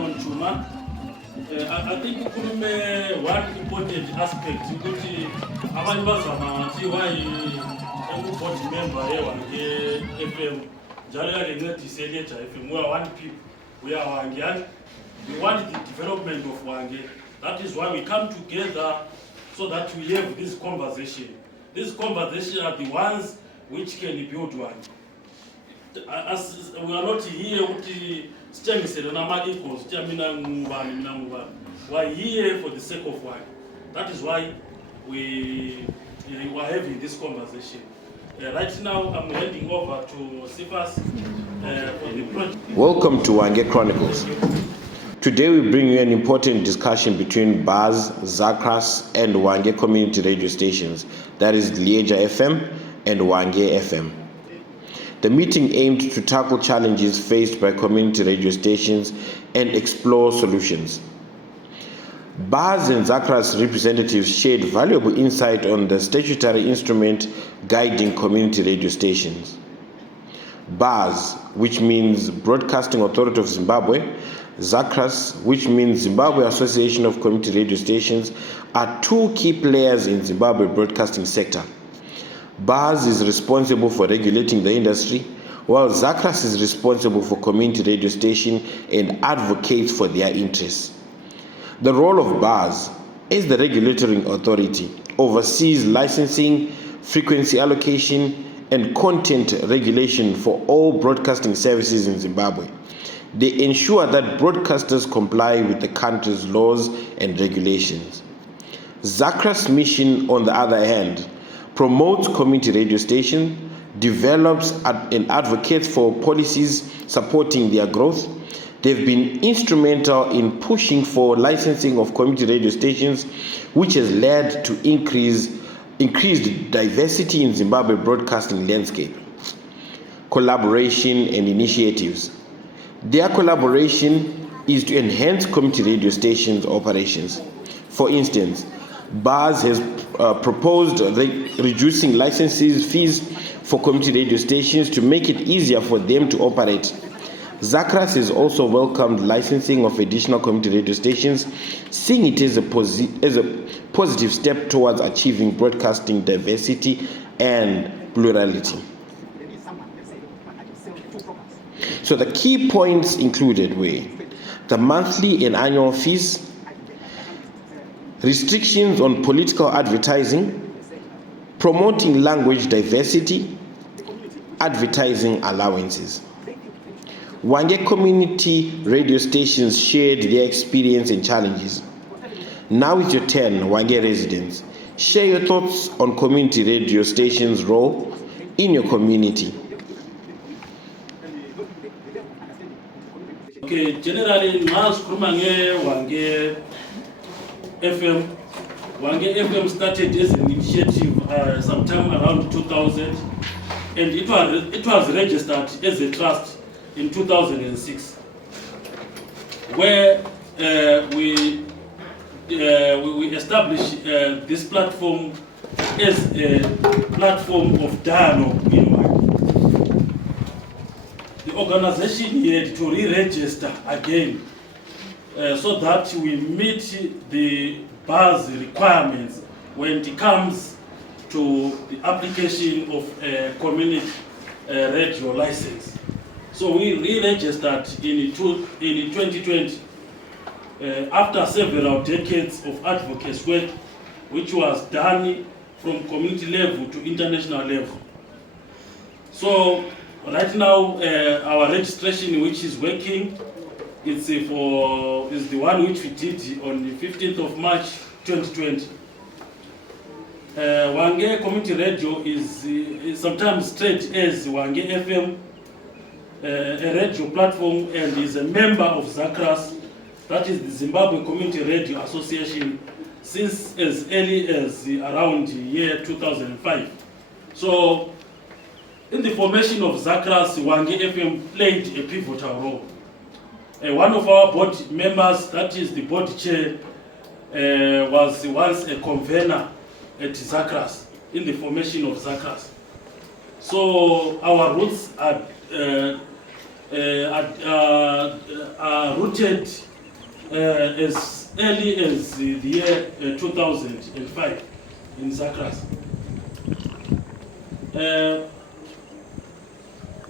Simon Chuma. I think one important aspect which abantu bazama ukuthi why board member FM njalo yancedise Lyeja FM. We are one people. We are Hwange. We want the development of Hwange. That is why we come together so that we have this conversation. These conversations are the ones which can build Hwange. As we are not here with the we are here for the sake of Hwange. That is why we are having this conversation. Right now, I'm handing over to Sifas for the project. Welcome to Hwange Chronicles. Today we bring you an important discussion between BAZ, ZACRAS and Hwange Community Radio Stations, that is Lyeja FM and Hwange FM. The meeting aimed to tackle challenges faced by community radio stations and explore solutions. BAZ and ZACRAS representatives shared valuable insight on the statutory instrument guiding community radio stations. BAZ, which means Broadcasting Authority of Zimbabwe, ZACRAS, which means Zimbabwe Association of Community Radio Stations, are two key players in Zimbabwe broadcasting sector. BAZ is responsible for regulating the industry, while ZACRAS is responsible for community radio station and advocates for their interests. The role of BAZ as the regulatory authority oversees licensing, frequency allocation, and content regulation for all broadcasting services in Zimbabwe. They ensure that broadcasters comply with the country's laws and regulations. ZACRAS' mission, on the other hand, promotes community radio stations, develops and advocates for policies supporting their growth. They've been instrumental in pushing for licensing of community radio stations, which has led to increased diversity in Zimbabwe broadcasting landscape. Collaboration and initiatives. Their collaboration is to enhance community radio stations' operations. For instance, BAZ has proposed reducing licenses fees for community radio stations to make it easier for them to operate. ZACRAS has also welcomed licensing of additional community radio stations, seeing it as a positive step towards achieving broadcasting diversity and plurality. So the key points included were the monthly and annual fees, restrictions on political advertising, promoting language diversity, advertising allowances. Hwange community radio stations shared their experience and challenges. Now it's your turn, Hwange residents. Share your thoughts on community radio stations' role in your community. Okay, generally, Hwange FM. Hwange FM started as an initiative sometime around 2000, and it was registered as a trust in 2006, where we established this platform as a platform of dialogue in Hwange. The organization had to re-register again so that we meet the BAZ requirements when it comes to the application of a community radio license. So we re-registered in 2020 after several decades of advocacy work, which was done from community level to international level. So right now, our registration, which is working, is the one which we did on the 15th of March 2020. Hwange Community Radio is sometimes treated as Hwange FM, a radio platform, and is a member of ZACRAS, that is the Zimbabwe Community Radio Association, since as early as around the year 2005. So, in the formation of ZACRAS, Hwange FM played a pivotal role. One of our board members, that is the board chair, was once a convener at ZACRAS, in the formation of ZACRAS. So our roots are rooted as early as the year 2005 in ZACRAS.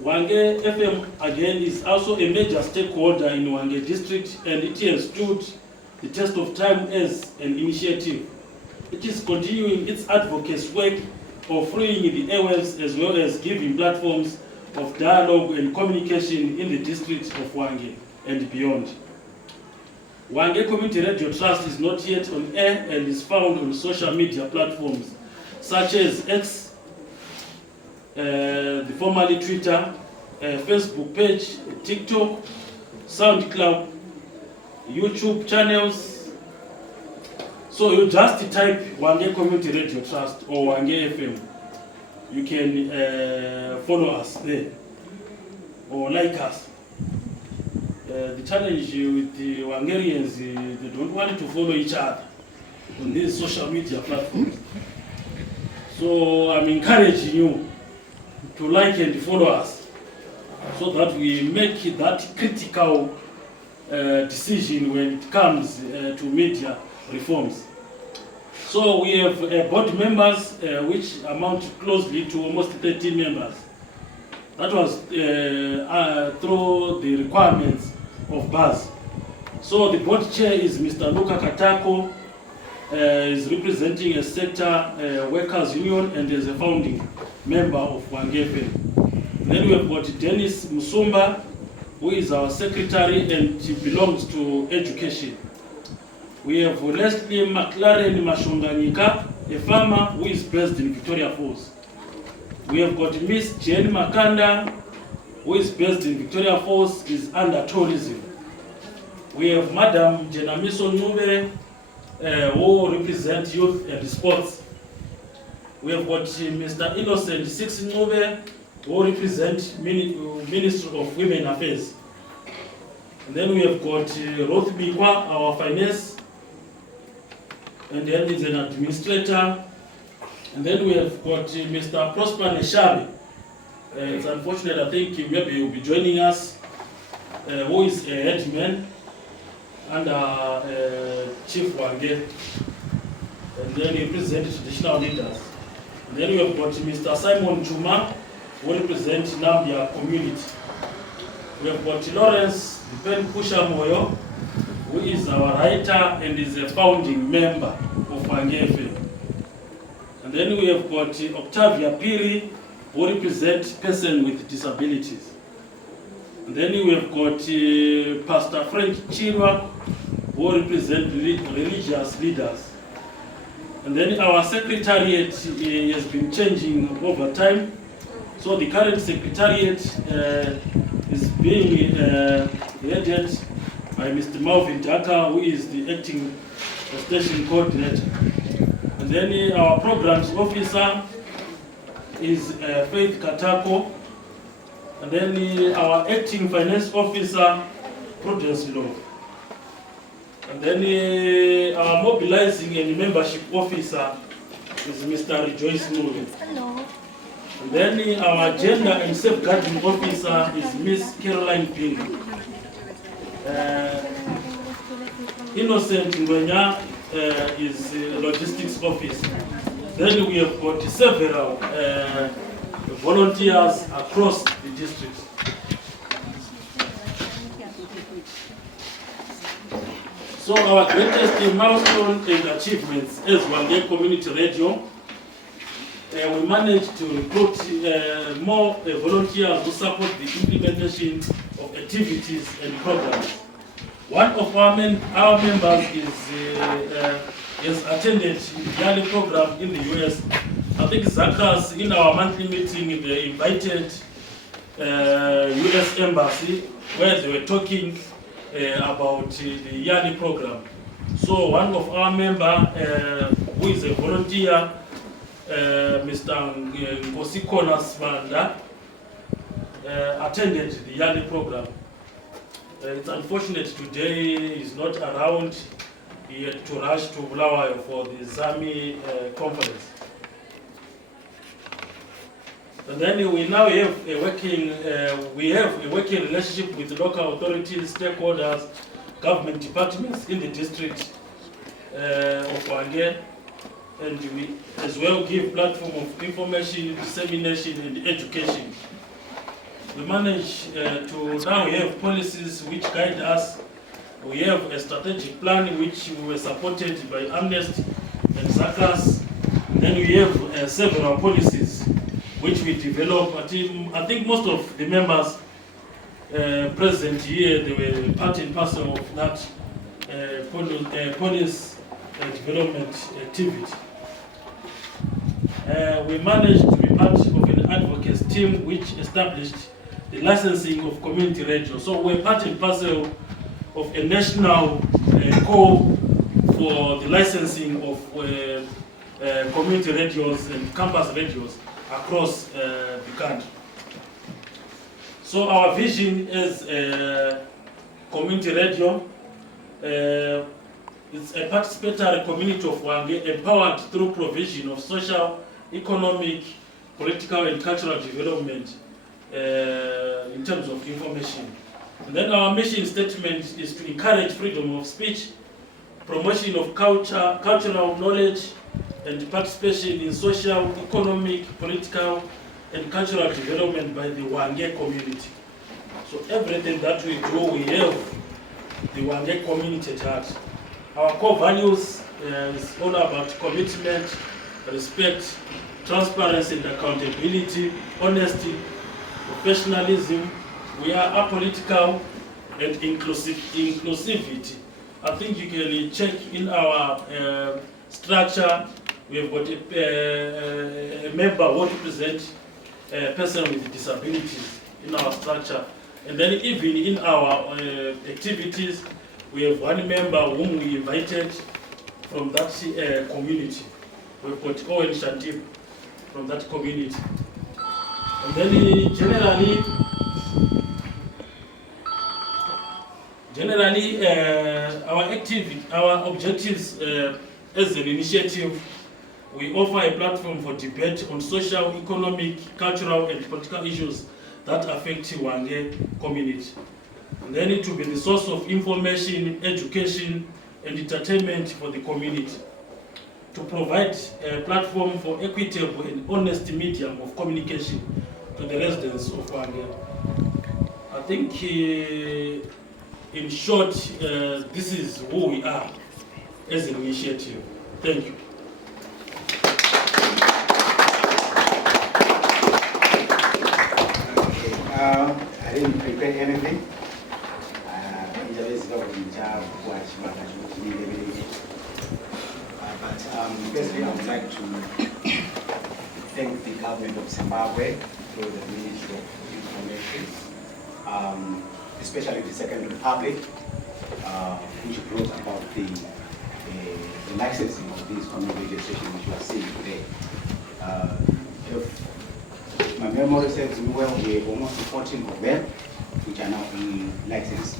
Hwange FM again is also a major stakeholder in Hwange district, and it has stood the test of time as an initiative. It is continuing its advocacy work of freeing the airwaves as well as giving platforms of dialogue and communication in the district of Hwange and beyond. Hwange Community Radio Trust is not yet on air and is found on social media platforms such as X, the formerly Twitter, Facebook page, TikTok, SoundCloud, YouTube channels. So you just type Hwange Community Radio Trust or Hwange FM. You can follow us there or like us. The challenge with the Hwangarians, they don't want to follow each other on these social media platforms. So I'm encouraging you to like and follow us so that we make that critical decision when it comes to media reforms. So we have board members which amount closely to almost 13 members. That was through the requirements of BAZ. So the board chair is Mr. Luka Katako, is representing a sector workers union and is a founding member of Hwange FM. Then we have got Dennis Musumba, who is our secretary and she belongs to education. We have Leslie McLaren Mashonganika, a farmer who is based in Victoria Falls. We have got Miss Jane Makanda, who is based in Victoria Falls, is under tourism. We have Madam Jenamiso Nube, who represents youth and sports. We have got Mr. Innocent Six Nube, who represents Ministry of Women Affairs. And then we have got Ruth Bikwa, our finance, and then he's an administrator. And then we have got Mr. Prosper Neshabi. It's unfortunate, I think maybe he will be joining us, who is a headman under Chief Hwange. And then he represents traditional leaders. And then we have got Mr. Simon Chuma, who represents Zimbabwe Community. We have got Lawrence Ben Pusha Moyo, who is our writer and is a founding member of Hwange FM. And then we have got Octavia Piri, who represents persons with disabilities. And then we have got Pastor Frank Chirwa, who represents religious leaders. And then our secretariat has been changing over time. So the current secretariat is being headed by Mr. Malvin Daka, who is the acting station coordinator. And then our programs officer is Faith Katako. And then our acting finance officer, Prudence Law. And then our mobilizing and membership officer is Mr. Rejoice Nuri. Hello. And then our gender and safeguarding officer is Miss Caroline Ping. Innocent Ngwenya is logistics officer. Then we have got several volunteers across the district. So our greatest milestone and achievements as Hwange Community Radio, we managed to recruit more volunteers who support the implementation of activities and programs. One of our members has attended the yearly program in the US. I think ZACRAS, in our monthly meeting, they invited US Embassy, where they were talking about the yearly program. So one of our members, who is a volunteer, Mr. Ngosikona Svanda, attended the yearly program. It's unfortunate today he's not around. He had to rush to Bulawayo for the ZAMI conference. And then we now have a working relationship with local authorities, stakeholders, government departments in the district of Hwange, and we as well give platform of information, dissemination and education. We manage to now have policies which guide us. We have a strategic plan which we were supported by Amnesty and ZACRAS. Then we have several policies which we develop. I think most of the members present here, they were part and parcel of that police development activity. We managed to be part of an advocacy team which established the licensing of community radio. So we're part and parcel of a national call for the licensing of community radios and campus radios across the country. So our vision is community radio. It's a participatory community of Hwange empowered through provision of social, economic, political and cultural development in terms of information. And then our mission statement is to encourage freedom of speech, promotion of cultural knowledge and participation in social, economic, political and cultural development by the Hwange community. So everything that we do, we have the Hwange community at heart. Our core values is all about commitment, respect, transparency and accountability, honesty, professionalism. We are apolitical and inclusivity. I think you can check in our structure. We have got a member who represents a person with disabilities in our structure. And then even in our activities, we have one member whom we invited from that community. We've got Owen Shantip from that community. And then generally our objectives as an initiative, we offer a platform for debate on social, economic, cultural and political issues that affect the Hwange community. And then it will be the source of information, education and entertainment for the community. To provide a platform for equitable and honest medium of communication to the residents of Hwange. I think in short, this is who we are as an initiative. Thank you. I didn't prepare anything. But basically, I would like to thank the government of Zimbabwe through the Ministry of Information, especially the Second Republic, which brought about the licensing of these community radio stations which you are seeing today. If my memory serves me well, we have almost 14 of them which are now being licensed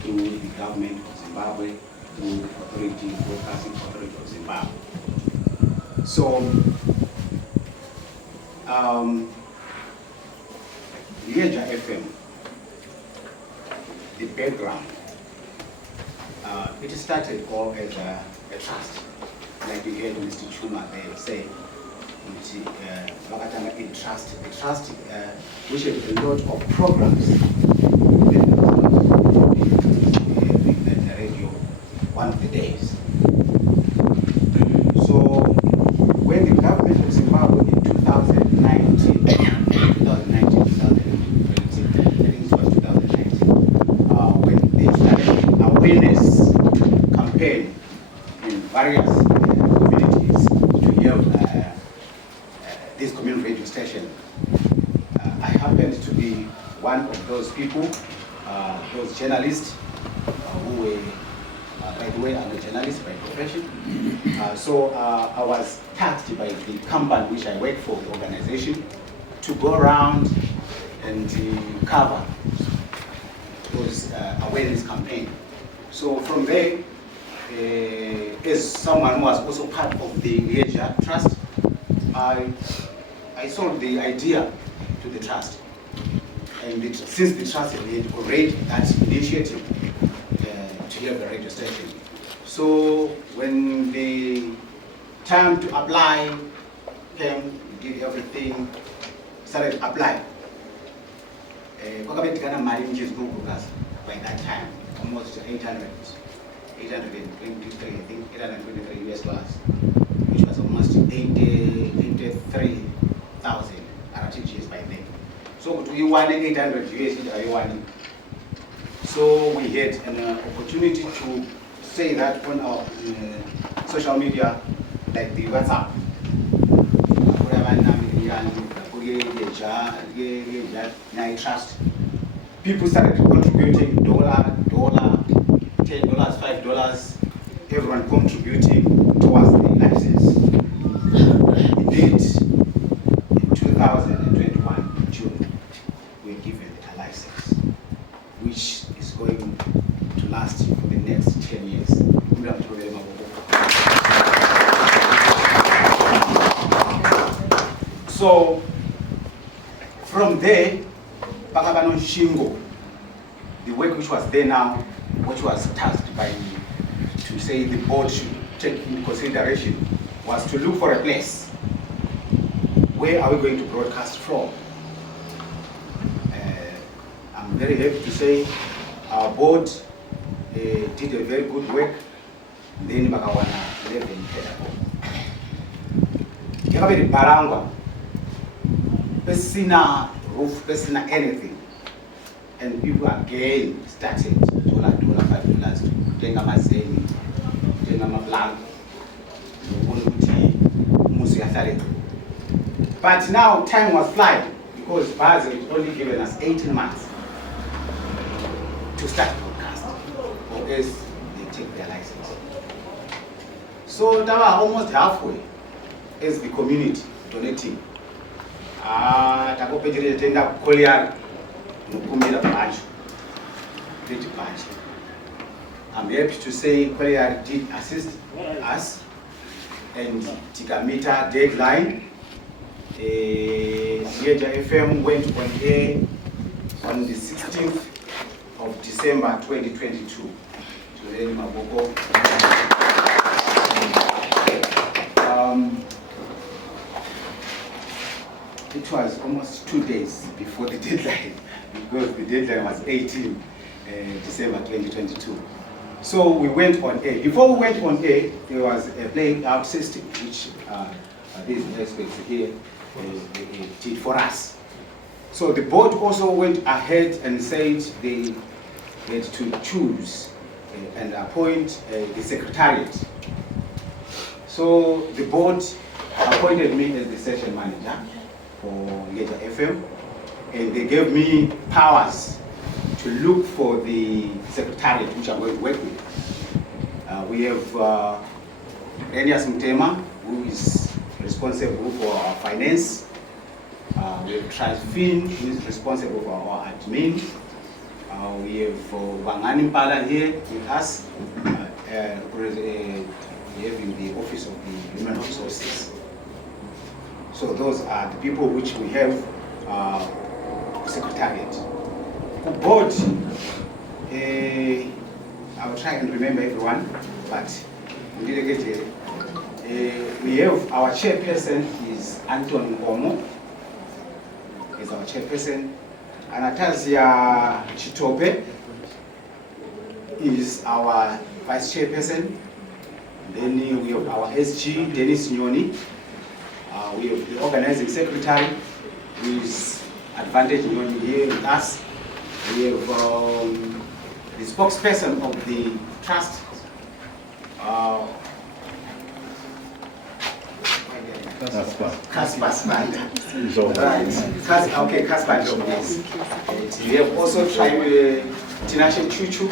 through the government of Zimbabwe, through Broadcasting Authority of Zimbabwe. So, Lyeja FM, the background, it started all as a trust, like you heard Mr. Chuma there say, a trust which has a lot of programs in the radio one of the days. So when the government of Zimbabwe in 2019, when they started an awareness campaign in various communities to have this community radio station, I happened to be one of those people, those journalists who were, by the way, I'm a journalist by profession. So I was tasked by the company which I work for, the organization, to go around and cover those awareness campaign. So from there, as someone who was also part of the Lyeja Trust, I sold the idea to the trust. And since the trust had already that initiative to to have a radio station. So when the time to apply came, we did everything, started to apply. By that time, almost 823, I think, 823 US dollars, which was almost 83,000 RTGs by then. So we won 800 US, so we had an opportunity to say that on our social media, like the WhatsApp. I trust. People started contributing $1, $10, $5, everyone contributing towards the license. Indeed, in 2021, June, we were given a license, which is going to last for the next 10 years. So, from there, Pakabano Shingo, the work which was there now, which was tasked by me to say the board should take into consideration, was to look for a place. Where are we going to broadcast from? I'm very happy to say our board did a very good work. Then Bakawana 11 Yakabiri Barangwa, Pesina roof, Pesina anything. And people again started $1, $5, Tenga Mazeni, Tenga Mablanc, but now time was flying because BAZ had only given us 18 months to start broadcasting, or else they take their license. So they were almost halfway as the community donating. I'm happy to say Korea did assist us and Tikamita deadline. Lyeja FM went on air on the 16th of December 2022. It was almost 2 days before the deadline, because the deadline was 18 December 2022. So we went on air. Before we went on air, there was a playing out system, which these experts here did for us. So the board also went ahead and said they had to choose and appoint the secretariat. So the board appointed me as the session manager for Lyeja FM, and they gave me powers to look for the secretariat, which I'm going to work with. We have Renias Mtema, who is responsible for our finance. We have Transfin, who is responsible for our admin. We have Wangani Mpala here with us, we have in the Office of the Human Resources. So those are the people which we have secretariat. Board, I will try and remember everyone, but we didn't get it. We have our chairperson is Anton Omo, is our chairperson. Anastasia Chitope is our vice chairperson. Then we have our SG, Dennis Nyoni. We have the organizing secretary, who is Advantage Nyoni here with us. We have the spokesperson of the trust. Kasper Snyder. Right. Okay, Kasper, yes. We have also Tinashe Chuchu.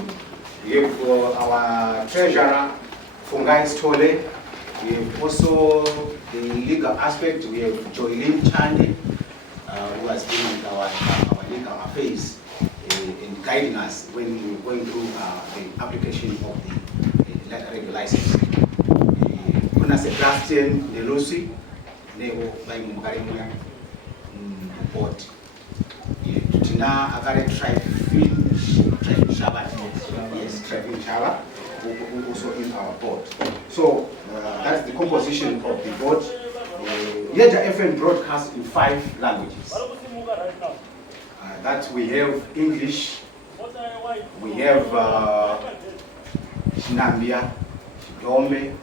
We have our treasurer, Fungai Stole. We have also the legal aspect. We have Joylin Chande, who has been with our legal affairs in guiding us when we were going through the application of the radio license. Kuna Sebastian Delusi, Nebo by Mukarimia board. Tina Akare tribe Shabbat. Yes. is Trevin Chala, who also in our board. So that's the composition of the board. Lyeja FM broadcasts in 5 languages. That we have English, we have Chinambia, Chidome,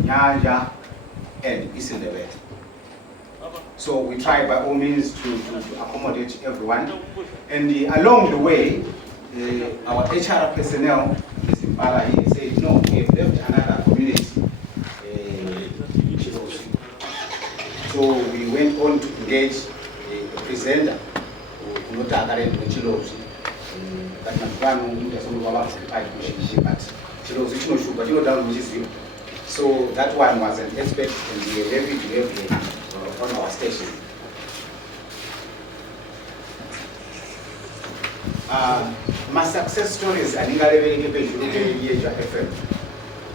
Lyeja, and Isindebele. So we try by all means to accommodate everyone. And along the way, our HR personnel, Ms. Impala here, said, no, we have left another community. So we went on to engage a presenter, but so that one was an expert and we are happy to have him on our station. My success stories at Lyeja FM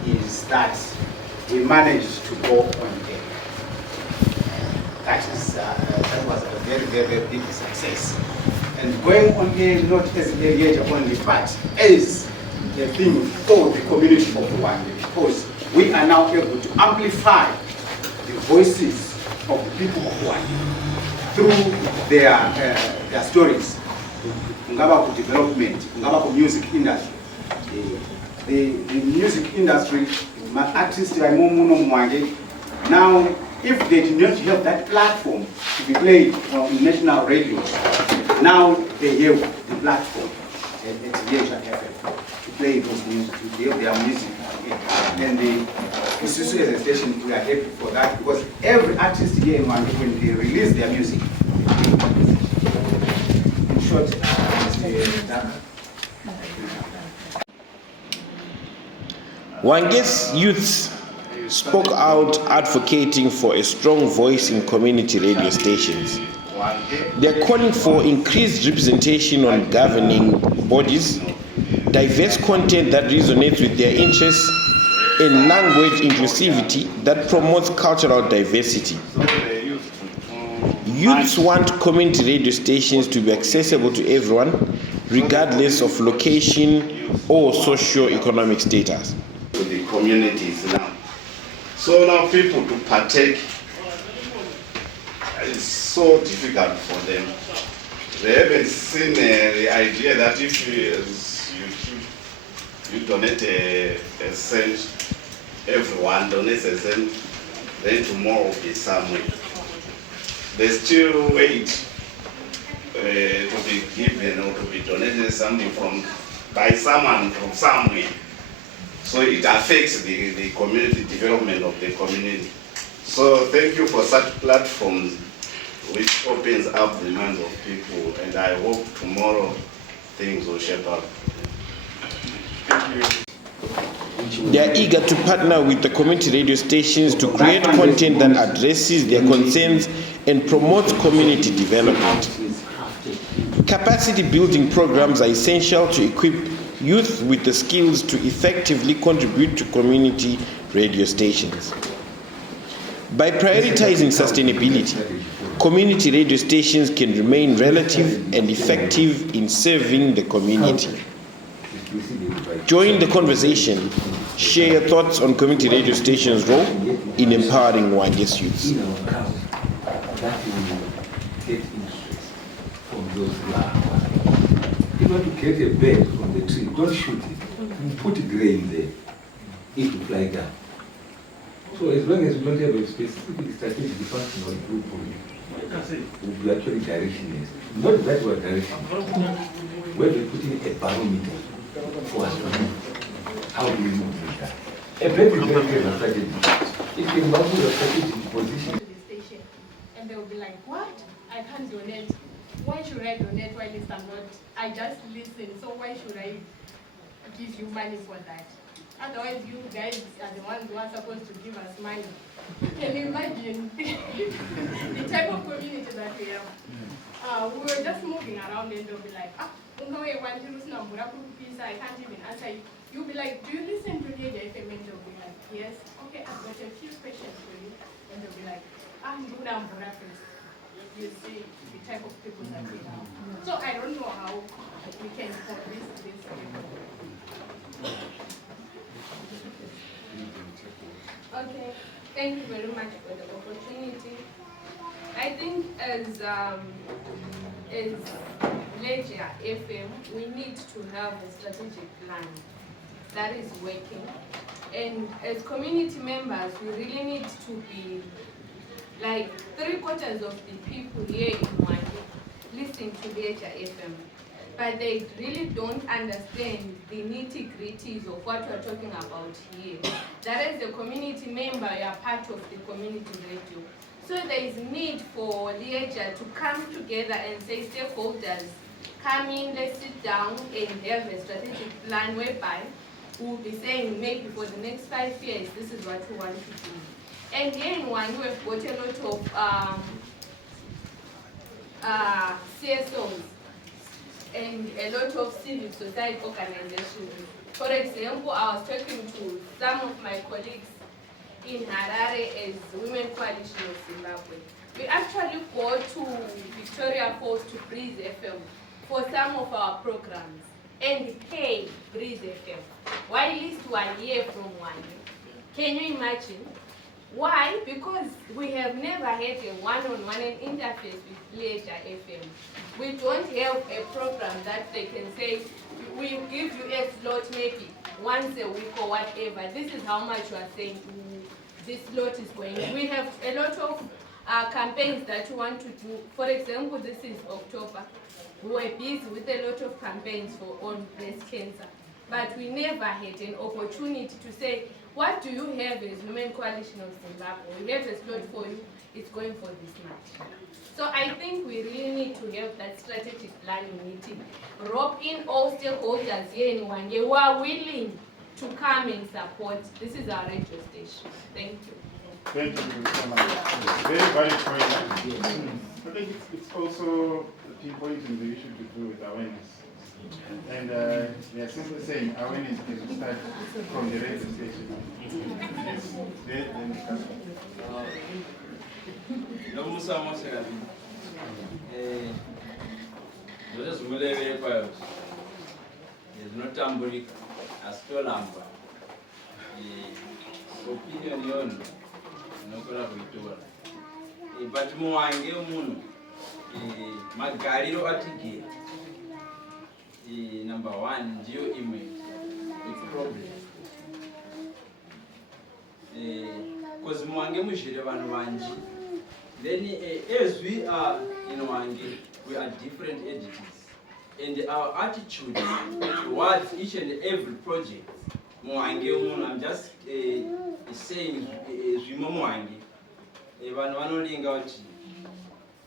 is that we managed to go on air. That was a very, very big success. And going on air not as Lyeja only, but as a thing for the community of Hwange, because we are now able to amplify the voices of the people of Hwange through their stories. Ngaba development, ngaba music industry. The music industry, artists like Hwange, now if they did not have that platform to be played on national radio, now they have the platform at Lyeja FM to play those music, to have their music. And the Isusu as a station, we are happy for that because every artist here in Hwange, when they release their music, in short, Hwange's youths spoke out advocating for a strong voice in community radio stations. They are calling for increased representation on governing bodies, diverse content that resonates with their interests, and language inclusivity that promotes cultural diversity. Youths want community radio stations to be accessible to everyone, regardless of location or socio-economic status. The communities now. So now people to partake is so difficult for them. They haven't seen the idea that if you donate a cent, everyone donates a cent, then tomorrow will be somewhere. They still wait to be given or to be donated something by someone from somewhere. So it affects the community development of the community. So thank you for such platforms which opens up the minds of people, and I hope tomorrow things will shape up. Thank you. They are eager to partner with the community radio stations to create content that addresses their concerns and promotes community development. Capacity building programs are essential to equip youth with the skills to effectively contribute to community radio stations. By prioritizing sustainability, community radio stations can remain relative and effective in serving the community. Join the conversation. Share your thoughts on community radio stations' role in empowering Hwange's youths. You want to get a bird from the tree, don't shoot it. Put grain there. It will fly down. So as long as you don't have a specific strategic functional group, we'll be actually directionless. Not that we're directionless. Where we're putting a barometer for us to move. How do we move with that? A bird is very clever strategy. If you move your strategic position. And they'll be like, what? I can't donate. Why should I donate while it's not? I just listen, so why should I give you money for that? Otherwise, you guys are the ones who are supposed to give us money. Can you imagine the type of community that we have? We were just moving around and they'll be like, I can't even answer you. You'll be like, do you listen to Lyeja FM? And they'll be like, yes. Okay, I've got a few questions for you. And they'll be like, you see the type of people that we have. So I don't know how we can convince these people. Okay, thank you very much for the opportunity. I think as Lyeja FM, we need to have a strategic plan that is working. And as community members, we really need to be like 3/4 of the people here in Hwange listening to Lyeja FM. But they really don't understand the nitty-gritties of what we're talking about here. That as a community member, you are part of the community radio. So there is need for Lyeja to come together and say, stakeholders, come in, let's sit down and have a strategic plan whereby we'll be saying maybe for the next 5 years, this is what we want to do. And here in Hwange, we've got a lot of CSOs and a lot of civil society organizations. For example, I was talking to some of my colleagues in Harare as Women Coalition of Zimbabwe. We actually go to Victoria Falls to BAZ FM for some of our programs and pay BAZ FM. Why least 1 year from Hwange? Can you imagine? Why? Because we have never had a one-on-one interface with Lyeja FM. We don't have a program that they can say, we'll give you a slot maybe once a week or whatever. This is how much you are saying this slot is going. We have a lot of campaigns that we want to do. For example, this is October. We were busy with a lot of campaigns on breast cancer. But we never had an opportunity to say, what do you have as Women Coalition of Zimbabwe? We have a slot for you, it's going for this much. So I think we really need to have that strategic planning meeting. Rope in all stakeholders here in Hwange who are willing to come and support. This is our radio station. Thank you. Thank you so much. Very valid point. I think it's also pinpointing the issue to do with awareness. And they are simply saying awareness can start from the radio station. Opinion yon nokora kuitora but muwange umuntu magariro atige number 1 ndiyo image it's problem because muwange mujire vanhu vanji then as we are in Hwange we are different entities and our attitude towards each and every project muwange umuntu I'm just saying zvimo muwange vanhu vanolinga kuti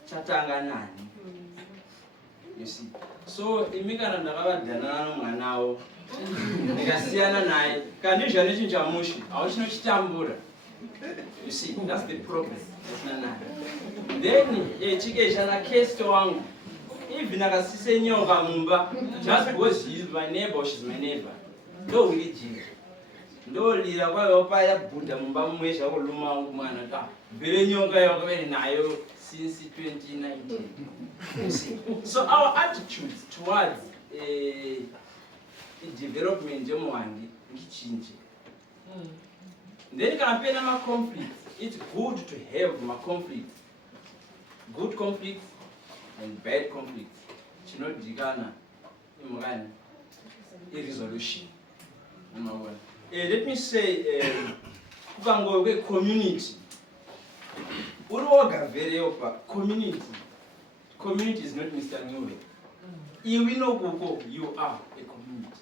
chatanga nani you see so imi kana ndakavadhanana nomwanawo ndikasiyana naye kana izvanochinja mushi hauchinochitambura you see that's the problem then chikeshana keste wangu even akasise nyoka mumba just because he is my neighbor, she's my neighbor ndo ulijinga ndo lira kwayo paya bunda mumba mumwe zvakuluma wangu mwana ta mbere nyoka yakavene nayo since 2019 so our attitude towards development yemuwange ngichinje then kana pena ma conflicts it's good to have ma conflicts good conflicts and bad conflicts chinodikana imukani resolution let me say kukango kwe community uroga very opa community is not Mr. Nyobe iwe nokuko you are a community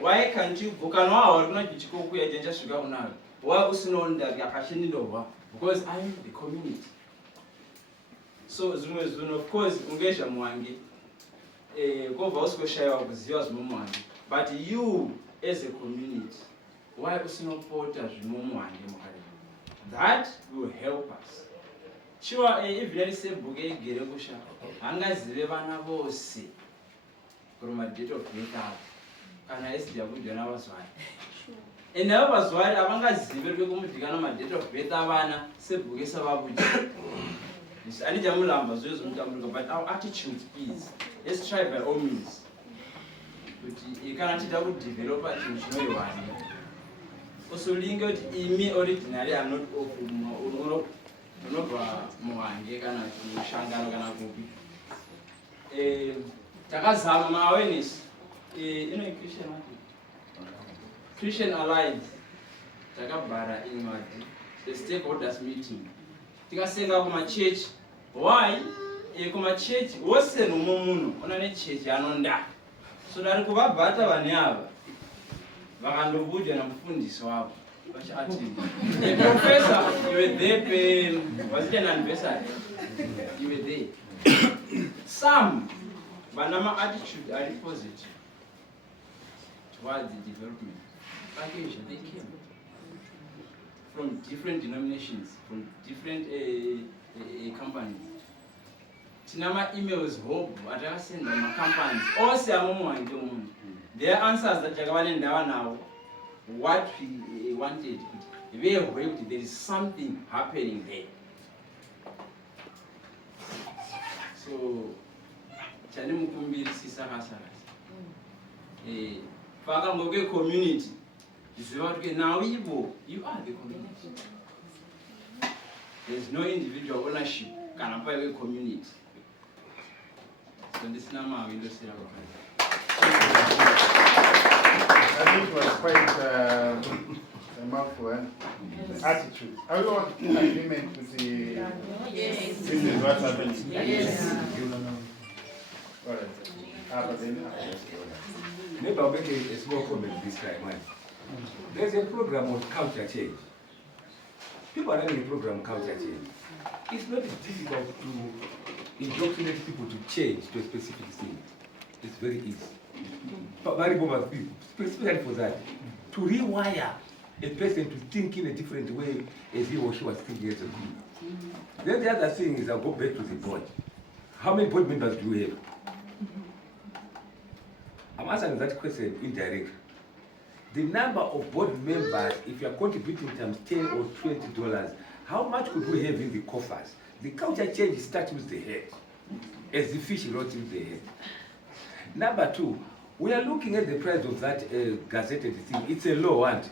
why can't you bukana wawo kunachichikoku yajenja shuka kunawe wa usinonda yakashindindova because I'm the community so zvimwe zvinhu of course ungesha muwange kobva usikoshayiwa kuziva zvimo muwange but you as a community why usinopota zvimo muwange mukare that will help us sure even risebhuku igere kusha hangazive vana vose kuruma date of birth avo kana esibya kudhona vazwari and navo vazwari havangazive rwekumudhikana madate of birth avana sebhuku esavabuja anijamulamba zvezvo mutambuka but our attitude is let's try by all means kuti kana chida kudevelopa chinhu chinoiwana usolinge kuti imi originally am not unobva muhwange kana mushangano kana kupi takazama ma-awareness Christian Alliance takabhara inwadi the stakeholders meeting tikasenga kumachechi why kumachechi wose nomo munhu ona nechechi anonda so dari kuvabhata vane ava vakandobuja namufundisi wavo vachati professor you were there was it an anniversary you were there some vanama attitude are positive towards the development package. They came from different denominations, from different companies. Tinama emails hope atakasenda ma companies ose amomuhwange munhu. Their answers that Jagavane Ndawa now, what we wanted, they hoped there is something happening there. So, Chani Mukumbiri Sisakasa. Pakamboge community. Now you are the community. There is no individual ownership. Can apply a community. So this number we just I think it was quite a mouthful. Attitude. I don't want in agreement with the. Yes. This is what's happening. Yes. All right. But then, maybe I'll make a small comment this time. There's a program on culture change. People are running a program on culture change. It's not difficult to indoctrinate people to change to a specific thing. It's very easy. But very important people, specifically for that, to rewire a person to think in a different way as he or she was thinking as a group. Then the other thing is I'll go back to the board. How many board members do we have? I'm answering that question indirectly. The number of board members, if you are contributing times $10 or $20, how much could we have in the coffers? The culture change starts with the head, as the fish rots with the head. Number two, we are looking at the price of that gazetted thing. It's a low one.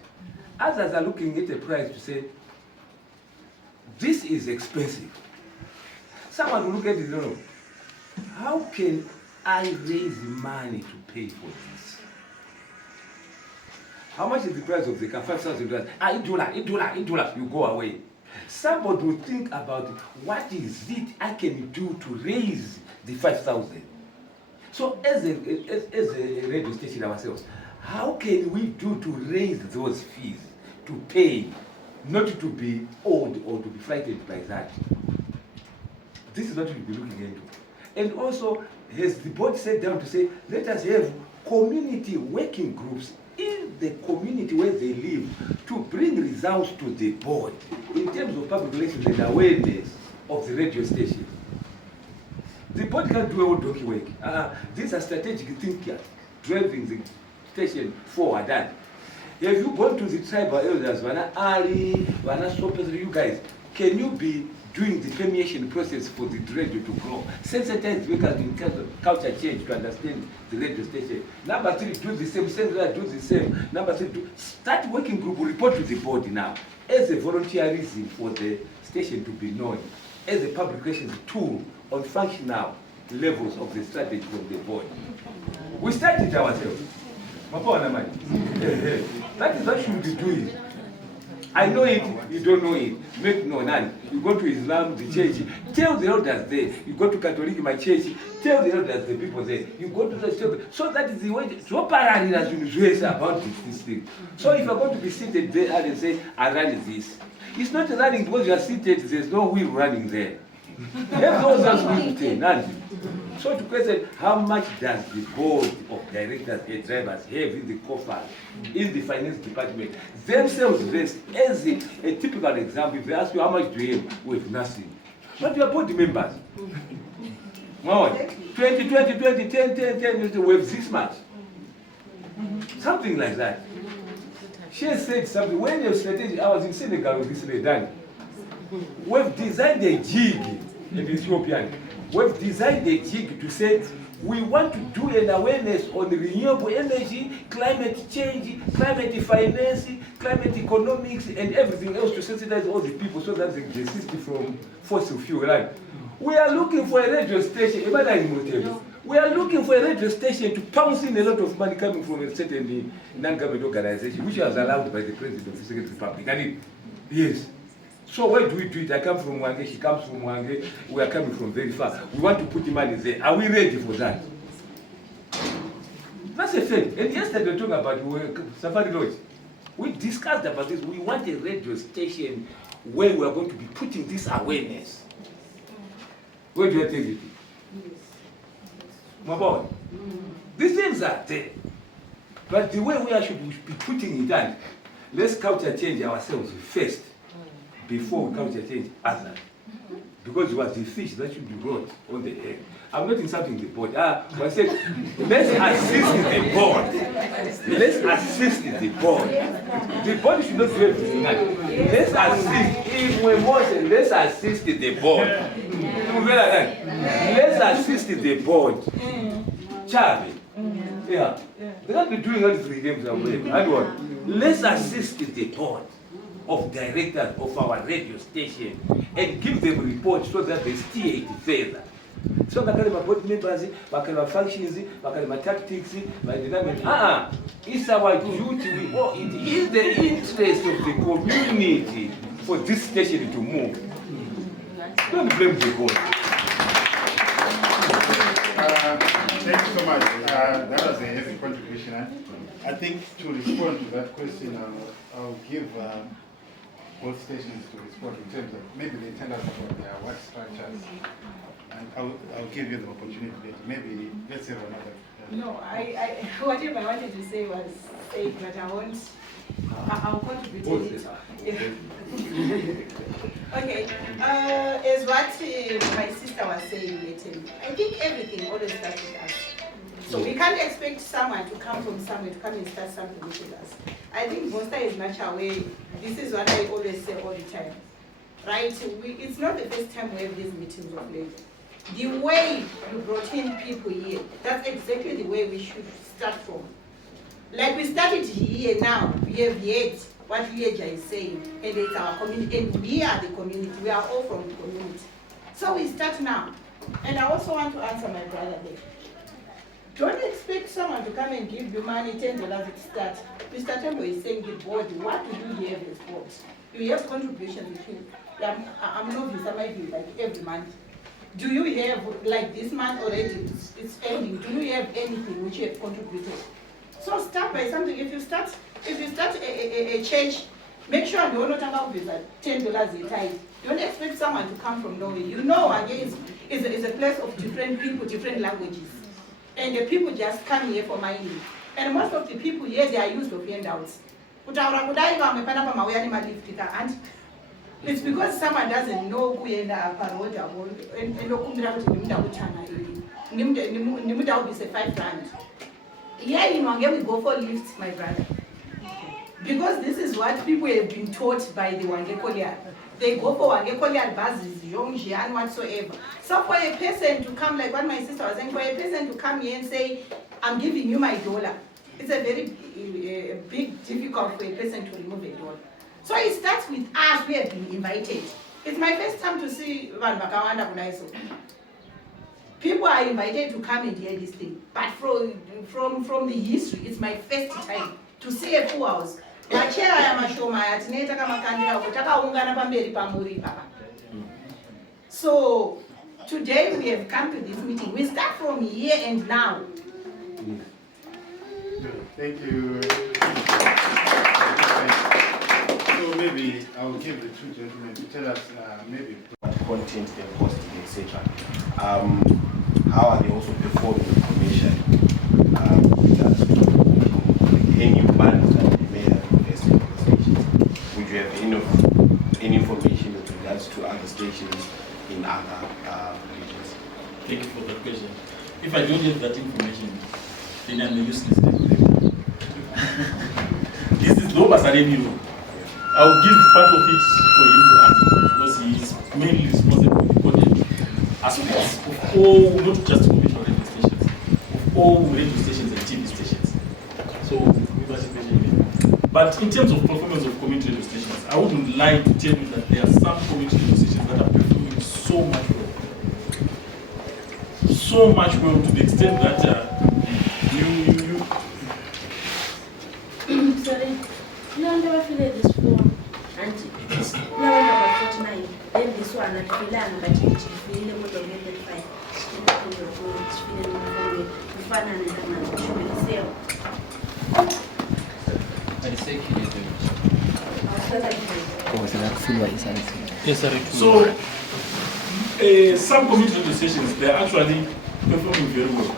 Others are looking at the price to say, this is expensive. Someone will look at it, no, how can I raise money to pay for this? How much is the price of the car? $5,000. $8, you go away. Somebody will think about what is it I can do to raise the 5,000. So as a radio station ourselves, how can we do to raise those fees, to pay, not to be awed or to be frightened by that? This is what we'll be looking into. And also, has the board sat down to say, let us have community working groups in the community where they live to bring results to the board in terms of public relations and awareness of the radio station. The board can't do all donkey work. These are strategic thinkers driving the station forward. Have you gone to the tribal elders, you guys, can you be doing the permeation process for the radio to grow? Sensitize workers in terms of culture change to understand the radio station. Number three, do the same. Do the same. Number three, start working group, report to the board now as a volunteerism for the station to be known, as a public relations tool on functional levels of the strategy from the board. We started ourselves. That is what we should be doing. I know it, you don't know it. Make no none. You go to Islam, the church, tell the elders there. You go to Catholic, my church, tell the elders, the people there. You go to the church. So that is the way, so parallel as you about this thing. So if you're going to be seated there and say, I run this. It's not running because you are seated, there's no wheel running there. Have those as we say, none. So to question, how much does the board of directors and drivers have in the coffers, in the finance department, themselves rest as a typical example? If they ask you how much do you have, we have nothing. But you are board members. 20, 10, we have this much. Something like that. She said something, when your strategy, I was in Senegal with this lady, we've designed a jig in Ethiopian. We've designed a jig to say We want to do an awareness on renewable energy, climate change, climate finance, climate economics, and everything else to sensitize all the people so that they desist from fossil fuel. Right? We are looking for a radio station. We are looking for a radio station to pounce in a lot of money coming from a certain non-government organization, which was allowed by the President of the Second Republic. Yes. So why do we do it? I come from Hwange, she comes from Hwange, we are coming from very far. We want to put the money there. Are we ready for that? That's a fact. And yesterday we were talking about Safari Lodge. We discussed about this. We want a radio station where we are going to be putting this awareness. Where do you take it? My boy. These things are there. But the way we should be putting it on, let's culture change ourselves first before we culture change others. Because it was the fish that should be brought on the egg. I'm not insulting the board. I said, let's assist the board. Let's assist the board. The board should not do everything. Let's assist. If we're more, let's assist the board. Let's assist the board. Charlie. Yeah. They're not be doing all the 3 games away. Let's assist the board of directors of our radio station and give them reports so that they steer it further. So my board members, my functions, my tactics, my dynamic. It's our duty. It is the interest of the community for this station to move. Don't blame the board. Thank you so much. That was a heavy contribution. I think to respond to that question, I'll give both stations to respond in terms of maybe they tell us about their work structures, and I'll give you the opportunity later. Maybe let's have another. No, whatever I wanted to say was said, but I'll contribute to it. Okay, as what my sister was saying later, I think everything always starts with us. So we can't expect someone to come from somewhere to come and start something with us. I think Bosta is much aware. This is what I always say all the time. Right? It's not the first time we have these meetings of labor. The way you brought in people here, that's exactly the way we should start from. Like we started here now, we have heard what Lyeja is saying, and it's our community, and we are the community, we are all from the community. So we start now. And I also want to answer my brother there. Don't expect someone to come and give you money, $10 to start. Mr. Tembo is saying the board, what do you have as board? You have contributions between, I'm novice, I might be like every month. Do you have, like this month already, it's ending, do you have anything which you have contributed? So start by something. If you start a church, make sure you don't have $10 a time. Don't expect someone to come from nowhere. You know, again, it's a place of different people, different languages. And the people just come here for money. And most of the people here, they are used to handouts. It's because someone doesn't know who and $5. Here in Hwange we go for lifts, my brother. Because this is what people have been taught by the Hwange Collier. They go for Hwange Collier buses, Hwange and whatsoever. So for a person to come, like what my sister was saying, for a person to come here and say, I'm giving you my $1, it's a very big difficult for a person to remove $1. So it starts with us, we have been invited. It's my first time to see Bakawanda Kulaiso. People are invited to come and hear this thing. But from the history, it's my first time to see a full house. So today we have come to this meeting. We start from here and now. Thank you. So maybe I'll give the two gentlemen to tell us maybe content they're posting, etc. How are they also performing information? Any plans that they may have invested in the stations? Would you have any information with regards to other stations in other regions? Thank you for that question. If I don't have that information, then I'm a useless regulator. This is no Basaremi. I'll give part of it for him to answer because he is mainly responsible for the content aspects of all, not just commercial radio stations. all radio stations and TV stations. So, but in terms of performance of community radio stations, I wouldn't lie to tell you that there are some community radio stations that are performing so much well. So much well to the extent that Sorry, no, never feel this form. And now I'm 49. Then this one, I feel I'm but it's feeling a little bit fine. It's feeling fun and so, some community radio stations, they're actually performing very well.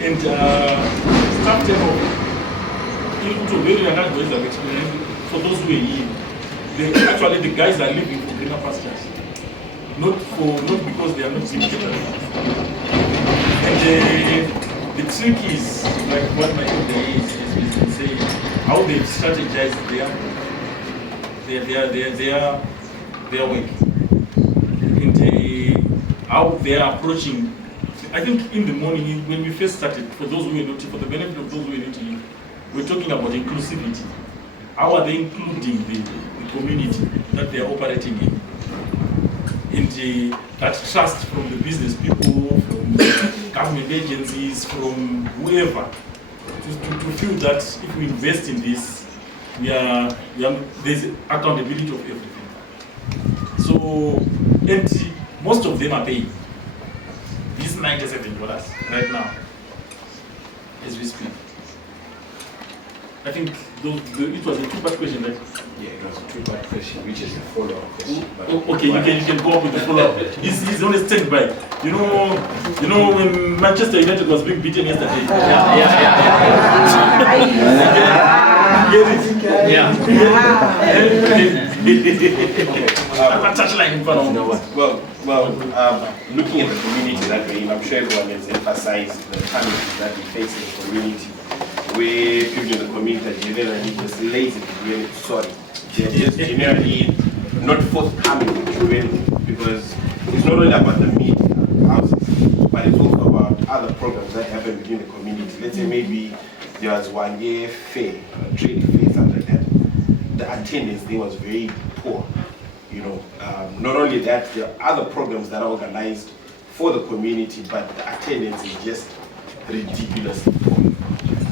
And staff turnover, for those who are here, actually the guys are living for greener pastures. Not because they are not being paid. And the trick is, like what my elder has been saying, how they've strategized their work. And how they are approaching. I think in the morning, when we first started, for those who are not, for the benefit of those who are not here, we're talking about inclusivity. How are they including the community that they are operating in? And that trust from the business people, from government agencies, from whoever, to feel that if we invest in this, there's accountability of everything. So, and most of them are paying. This $97 right now, as we speak. I think it was a two-part question, right? Yeah, it was a two-part question, which is a follow-up question. Okay, you can go up with the follow-up. He's on a standby. You know when Manchester United was being beaten yesterday. Looking at the community that we're in, I'm sure everyone has emphasized the challenges that we face in the community, where people in the community are generally just lazy to do anything. Sorry, they're just generally not forthcoming with doing, because it's not only about the media houses, but it's also about other programs that happen within the community. Let's say maybe there was Hwange fair, trade fair, something like that. The attendance there was very poor. Not only that, there are other programs that are organized for the community, but the attendance is just ridiculously poor.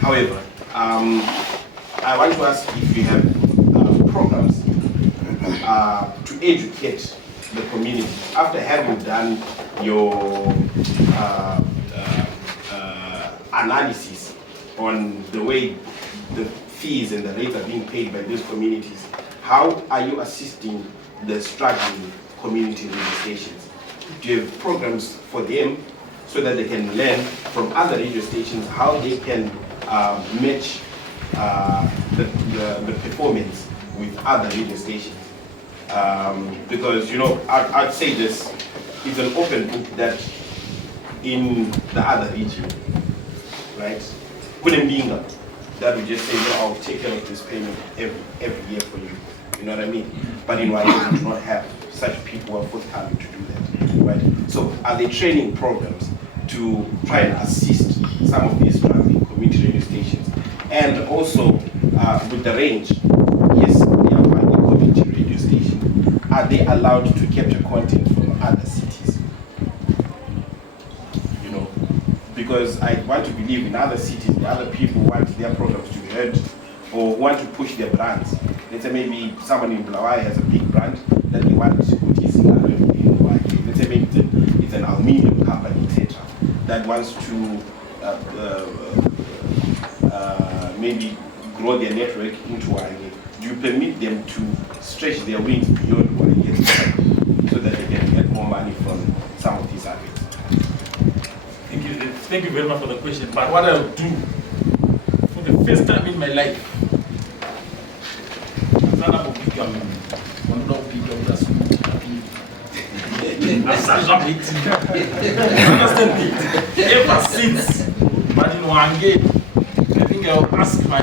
However, I want to ask if you have programs to educate the community after having done your analysis on the way the fees and the rates are being paid by these communities. How are you assisting the struggling community radio stations? Do you have programs for them so that they can learn from other radio stations how they can match the performance with other radio stations? Because I'd say this, it's an open book that in the other region, right? That we just say, I'll take care of this payment every year for you. You know what I mean? But in Hwange, we do not have such people who are forthcoming to do that, right? So are they training programs to try and assist some of these struggling community radio stations? And also, with the range, yes, they are Hwange community radio station. Are they allowed to capture content from other cities? Because I want to believe in other cities, the other people want their programs to be heard or want to push their brands. Let's say maybe someone in Lyeja has a big brand that they want to put his in Hwange. Let's say maybe it's an aluminium company, etc., that wants to maybe grow their network into Hwange. Do you permit them to stretch their wings beyond Hwange so that they can get more money from some of these adverts? Thank you very much for the question. But what I'll do, for the first time in my life, ever since, but in Hwange, I think I'll ask my